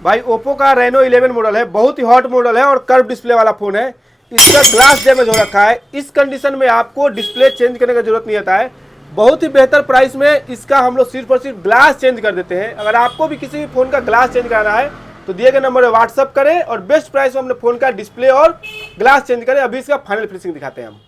भाई ओप्पो का Reno 11 model है, बहुत ही हॉट मॉडल है और कर्व डिस्प्ले वाला फोन है। इसका ग्लास डैमेज हो रखा है। इस कंडीशन में आपको डिस्प्ले चेंज करने का जरूरत नहीं आता है। बहुत ही बेहतर प्राइस में इसका हम लोग सिर्फ और सिर्फ ग्लास चेंज कर देते हैं। अगर आपको भी किसी भी फोन का ग्लास चेंज कराना है तो दिए गए नंबर पर व्हाट्सअप करें और बेस्ट प्राइस में अपने फोन का डिस्प्ले और ग्लास चेंज करें। अभी इसका फाइनल फिनिशिंग दिखाते हैं हम।